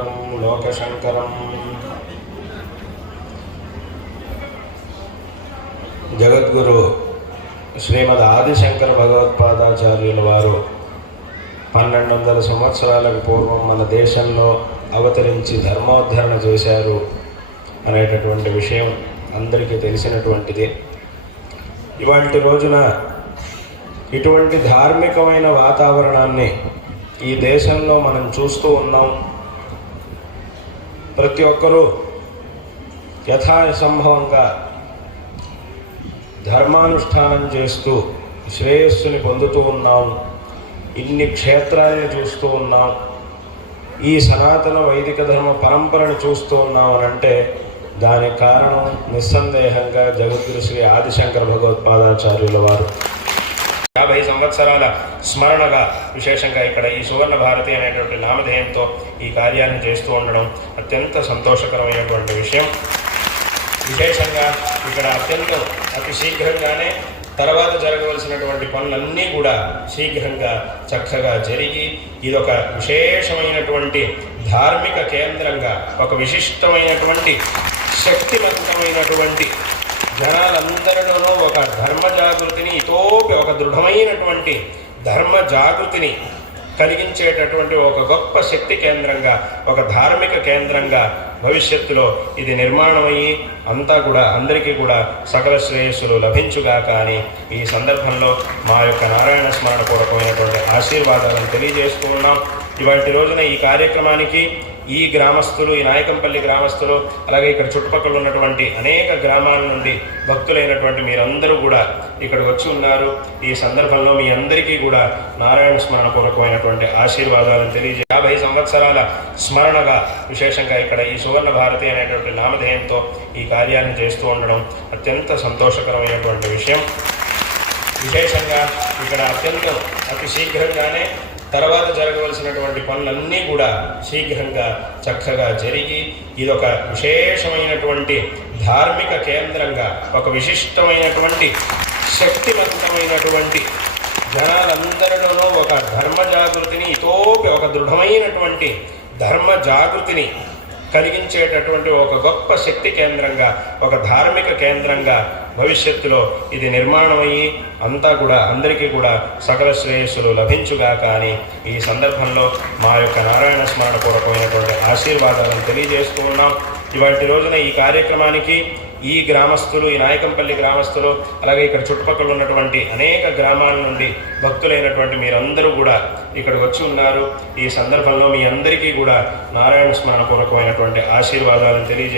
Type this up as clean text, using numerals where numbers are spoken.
శంకరం లోకశంకరం జగద్గురు శ్రీమద్ ఆదిశంకర భగవత్పాదాచార్యుల వారు 1200 సంవత్సరాలకు పూర్వం మన దేశంలో అవతరించి ధర్మోద్ధరణ చేశారు అనేటటువంటి విషయం అందరికీ తెలిసినటువంటిది. ఇవాల్టి రోజున ఇటువంటి ధార్మికమైన వాతావరణాన్ని ఈ దేశంలో మనం చూస్తూ ఉన్నాం. ప్రతి ఒక్కరూ యథాసంభవంగా ధర్మానుష్ఠానం చేస్తూ శ్రేయస్సుని పొందుతూ ఉన్నాం. ఇన్ని క్షేత్రాలను చూస్తూ ఉన్నాం. ఈ సనాతన వైదిక ధర్మ పరంపరను చూస్తూ ఉన్నాం అంటే దానికి కారణం నిస్సందేహంగా జగద్గురు శ్రీ ఆదిశంకర భగవత్పాదాచార్యుల వారు 50 సంవత్సరాల స్మరణగా విశేషంగా ఇక్కడ ఈ సువర్ణ భారతి అనేటువంటి నామధేయంతో ఈ కార్యాన్ని చేస్తూ ఉండడం అత్యంత సంతోషకరమైనటువంటి విషయం. విశేషంగా ఇక్కడ అతి శీఘ్రంగానే తర్వాత జరగవలసినటువంటి పనులన్నీ కూడా శీఘ్రంగా చక్కగా జరిగి ఇదొక విశేషమైనటువంటి ధార్మిక కేంద్రంగా ఒక విశిష్టమైనటువంటి శక్తివంతమైనటువంటి జనాలందరిలోనూ ఒక ధర్మ జాగృతిని ఇతోపి ఒక దృఢమైనటువంటి ధర్మ జాగృతిని కలిగించేటటువంటి ఒక గొప్ప శక్తి కేంద్రంగా ఒక ధార్మిక కేంద్రంగా భవిష్యత్తులో ఇది నిర్మాణమయ్యి అంతా కూడా అందరికీ కూడా సకల శ్రేయస్సులు లభించుగాక అని ఈ సందర్భంలో మా యొక్క నారాయణ స్మరణ పూర్వకమైనటువంటి ఆశీర్వాదాలను తెలియజేస్తూ ఉన్నాం. ఇవాటి రోజున ఈ కార్యక్రమానికి ఈ గ్రామస్తులు, ఈ నాయకంపల్లి గ్రామస్తులు, అలాగే ఇక్కడ చుట్టుపక్కల ఉన్నటువంటి అనేక గ్రామాల నుండి భక్తులైనటువంటి మీరందరూ కూడా ఇక్కడికి వచ్చి ఉన్నారు. ఈ సందర్భంలో మీ అందరికీ కూడా నారాయణ స్మరణ పూర్వకమైనటువంటి ఆశీర్వాదాలను 50 సంవత్సరాల స్మరణగా విశేషంగా ఇక్కడ ఈ సువర్ణ భారతి అనేటువంటి నామధేయంతో ఈ కార్యాన్ని చేస్తూ ఉండడం అత్యంత సంతోషకరమైనటువంటి విషయం. విశేషంగా ఇక్కడ అతి శీఘ్రంగానే తర్వాత జరగవలసినటువంటి పనులన్నీ కూడా శీఘ్రంగా చక్కగా జరిగి ఇదొక విశేషమైనటువంటి ధార్మిక కేంద్రంగా ఒక విశిష్టమైనటువంటి శక్తివంతమైనటువంటి జనాలందరిలోనూ ఒక ధర్మ జాగృతిని ఇతోపి ఒక దృఢమైనటువంటి ధర్మ జాగృతిని కలిగించేటటువంటి ఒక గొప్ప శక్తి కేంద్రంగా ఒక ధార్మిక కేంద్రంగా భవిష్యత్తులో ఇది నిర్మాణమయ్యి అంతా కూడా అందరికీ కూడా సకల శ్రేయస్సులు లభించుగాక అని ఈ సందర్భంలో మా యొక్క నారాయణ స్మరణ పూర్వకమైనటువంటి ఆశీర్వాదాలను తెలియజేస్తూ ఉన్నాం. ఇవాటి రోజున ఈ కార్యక్రమానికి ఈ గ్రామస్తులు, ఈ నాయకంపల్లి గ్రామస్తులు, అలాగే ఇక్కడ చుట్టుపక్కల ఉన్నటువంటి అనేక గ్రామాల నుండి భక్తులైనటువంటి మీరందరూ కూడా ఇక్కడికి వచ్చి ఉన్నారు. ఈ సందర్భంలో మీ అందరికీ కూడా నారాయణ స్మరణ పూర్వకమైనటువంటి ఆశీర్వాదాలను తెలియజేస్తారు.